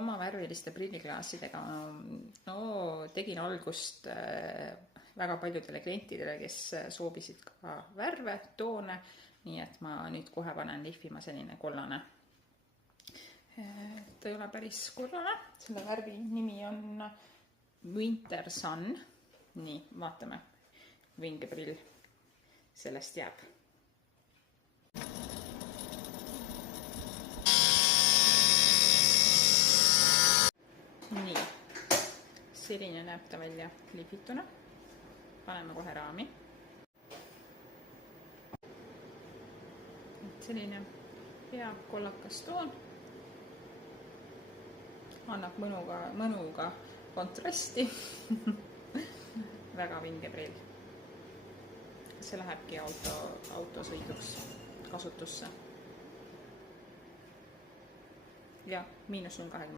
oma värviliste prilliklaasidega tegin algust väga paljudele klientidele, kes soovisid ka värve, toone, nii et ma nüüd kohe panen lihvima selline kollane. Ta ei ole päris kollane, selle värvi nimi on Winter Sun. Nii, vaatame, vingeprill sellest jääb. Nii, selline näeb ta välja lihvituna. Paneme kohe raami. Selline hea kollakas toon. Annab mõnuga kontrasti. Väga vinge prill. See lähebki autosõiduks kasutusse. Ja miinus on 20.